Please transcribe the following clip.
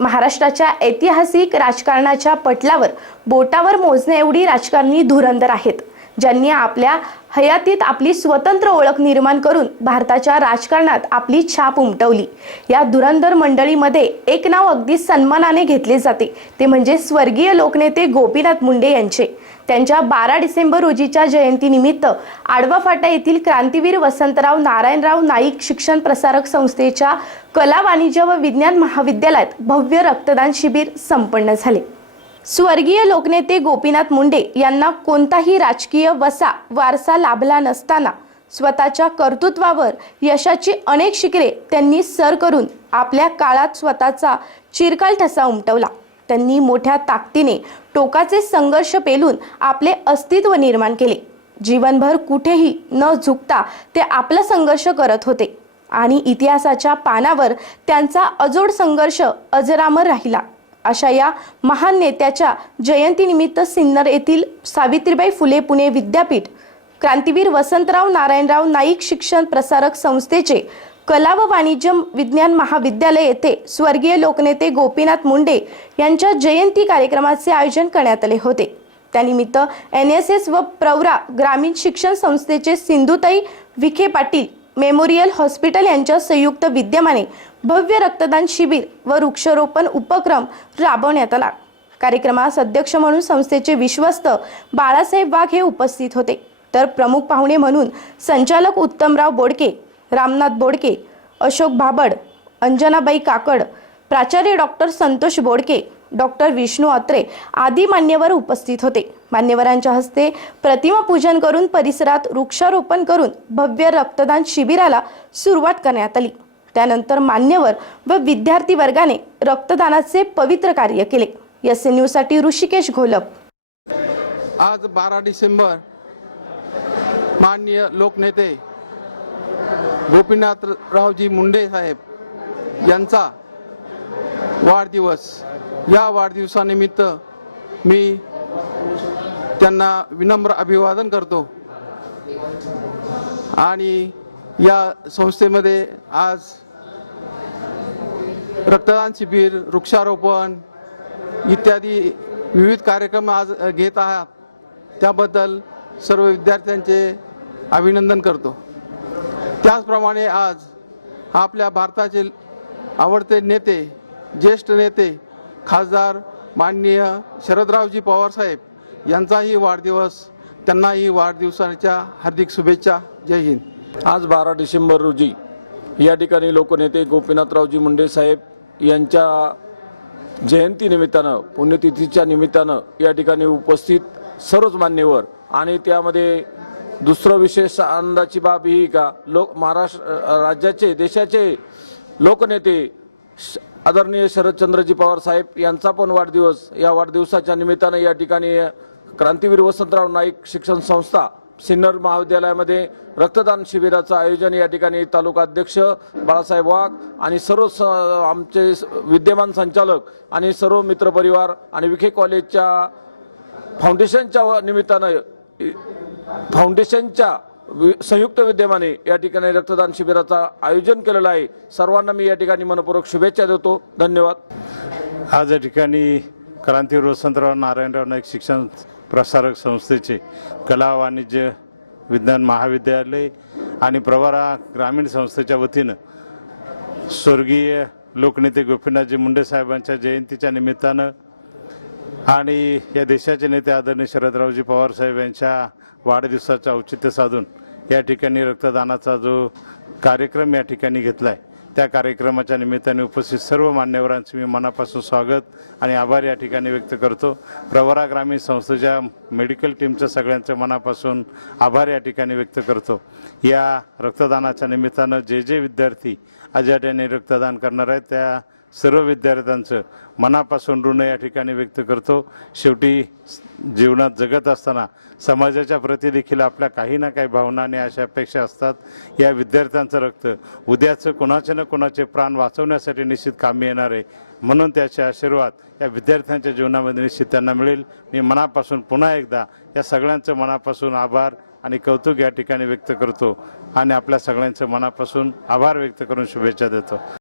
महाराष्ट्राच्या ऐतिहासिक राजकारणाच्या पटलावर बोटावर मोजणे एवढी राजकारणी धुरंधर आहेत. ज्यांनी आपल्या हयातीत आपली स्वतंत्र ओळख निर्माण करून भारताच्या राजकारणात आपली छाप उमटवली. या धुरंधर मंडळीमध्ये एक नाव अगदी सन्मानाने घेतले जाते. ते म्हणजे स्वर्गीय लोकनेते गोपीनाथ मुंडे यांचे. त्यांच्या बारा डिसेंबर रोजीच्या जयंतीनिमित्त आडवा फाटा येथील क्रांतीवीर वसंतराव नारायणराव नाईक शिक्षण प्रसारक संस्थेच्या कला वाणिज्य व विज्ञान महाविद्यालयात भव्य रक्तदान शिबिर संपन्न झाले. स्वर्गीय लोकनेते गोपीनाथ मुंडे यांना कोणताही राजकीय वसा वारसा लाभला नसताना स्वतःच्या कर्तृत्वावर यशाची अनेक शिखरे त्यांनी सर करून आपल्या काळात स्वतःचा चिरकाल ठसा उमटवला. त्यांनी मोठ्या ताकदीने टोकाचे संघर्ष पेलून आपले अस्तित्व निर्माण केले. जीवनभर कुठेही न झुकता ते आपला संघर्ष करत होते आणि इतिहासाच्या पानावर त्यांचा अजोड संघर्ष अजरामर राहिला. अशा या महान नेत्याच्या जयंतीनिमित्त सिन्नर येथील सावित्रीबाई फुले पुणे विद्यापीठ क्रांतीवीर वसंतराव नारायणराव नाईक शिक्षण प्रसारक संस्थेचे कला व वाणिज्य विज्ञान महाविद्यालय येथे स्वर्गीय लोकनेते गोपीनाथ मुंडे यांच्या जयंती कार्यक्रमाचे आयोजन करण्यात आले होते. त्यानिमित्त एन एस एस व प्रवरा ग्रामीण शिक्षण संस्थेचे सिंधुताई विखे पाटील मेमोरियल हॉस्पिटल यांच्या संयुक्त विद्यमाने भव्य रक्तदान शिबिर व वृक्षारोपण उपक्रम राबवण्यात आला. कार्यक्रमास अध्यक्ष म्हणून संस्थेचे विश्वस्त बाळासाहेब वाघ हे उपस्थित होते. तर प्रमुख पाहुणे म्हणून संचालक उत्तमराव बोडके रामनाथ बोडके अशोक भाबड अंजनाबाई काकड प्राचार्य डॉक्टर संतोष बोडके डॉक्टर विष्णू अत्रे आदी मान्यवर उपस्थित होते. मान्यवरांच्या हस्ते प्रतिमा पूजन करून परिसरात वृक्षारोपण करून भव्य रक्तदान शिबिराला सुरुवात करण्यात आली. त्यानंतर मान्यवर व विद्यार्थी वर्गाने रक्तदानाचे पवित्र कार्य केले. एस एन न्यूजसाठी ऋषिकेश घोलप. आज बारा डिसेंबर माननीय लोकनेते गोपीनाथरावजी मुंडे साहेब यांचा वाढदिवस या वाढदिवसानिमित्त मी त्यांना विनम्र अभिवादन करतो. आणि या संस्थेमध्ये आज रक्तदान शिबिर वृक्षारोपण इत्यादी विविध कार्यक्रम आज घेत आहात त्याबद्दल सर्व विद्यार्थ्यांचे अभिनंदन करतो. त्याचप्रमाणे आज आपल्या भारताचे आवडते नेते ज्येष्ठ नेते खासदार माननीय शरदरावजी पवार साहेब यांचाही वाढदिवस त्यांनाही वाढदिवसाच्या हार्दिक शुभेच्छा. जय हिंद. आज बारा डिसेंबर रोजी या ठिकाणी लोकनेते गोपीनाथरावजी मुंडे साहेब यांच्या जयंतीनिमित्तानं पुण्यतिथीच्या निमित्तानं या ठिकाणी उपस्थित सर्वच मान्यवर आणि त्यामध्ये दुसरं विशेष आनंदाची बाब ही का लोक महाराष्ट्र राज्याचे देशाचे लोकनेते आदरणीय शरदचंद्रजी पवार साहेब यांचा पण वाढदिवस या वाढदिवसाच्या निमित्तानं या ठिकाणी क्रांतीवीर वसंतराव नाईक शिक्षण संस्था सिन्नर महाविद्यालयामध्ये रक्तदान शिबिराचं आयोजन या ठिकाणी तालुका अध्यक्ष बाळासाहेब वाघ आणि सर्व स- आमचे स- विद्यमान संचालक आणि सर्व मित्रपरिवार आणि विखे कॉलेजच्या फाउंडेशनच्या व- निमित्तानं फाउंडेशनच्या संयुक्त विद्यमाने या ठिकाणी रक्तदान शिबिराचं आयोजन केलेलं आहे. सर्वांना मी या ठिकाणी मनपूर्वक शुभेच्छा देतो. धन्यवाद. आज या ठिकाणी क्रांतीवीर वसंतराव नारायणराव नाईक शिक्षण प्रसारक संस्थेचे कला वाणिज्य विज्ञान महाविद्यालय आणि प्रवरा ग्रामीण संस्थेच्या वतीनं स्वर्गीय लोकनेते गोपीनाथजी मुंडे साहेबांच्या जयंतीच्या निमित्तानं आणि या देशाचे नेते आदरणीय शरदरावजी पवार साहेब यांच्या वाढदिवसाचं औचित्य साधून या ठिकाणी रक्तदानाचा जो कार्यक्रम या ठिकाणी घेतला आहे त्या कार्यक्रमाच्या निमित्ताने उपस्थित सर्व मान्यवरांचे मी मनापासून स्वागत आणि आभार या ठिकाणी व्यक्त करतो. प्रवरा ग्रामीण संस्थेच्या मेडिकल टीमच्या सगळ्यांचं मनापासून आभार या ठिकाणी व्यक्त करतो. या रक्तदानाच्या निमित्तानं जे जे विद्यार्थी अजाट्याने रक्तदान करणार आहेत त्या सर्व विद्यार्थ्यांचं मनापासून ऋण या ठिकाणी व्यक्त करतो. शेवटी जीवनात जगत असताना समाजाच्या प्रती देखील आपल्या काही ना काही भावना आणि अशा अपेक्षा असतात. या विद्यार्थ्यांचं रक्त उद्याचं कोणाचे ना कोणाचे प्राण वाचवण्यासाठी निश्चित कामी येणार आहे. म्हणून त्याचे आशीर्वाद या विद्यार्थ्यांच्या जीवनामध्ये निश्चित त्यांना मिळेल. मी मनापासून पुन्हा एकदा या सगळ्यांचं मनापासून आभार आणि कौतुक या ठिकाणी व्यक्त करतो. आणि आपल्या सगळ्यांचं मनापासून आभार व्यक्त करून शुभेच्छा देतो.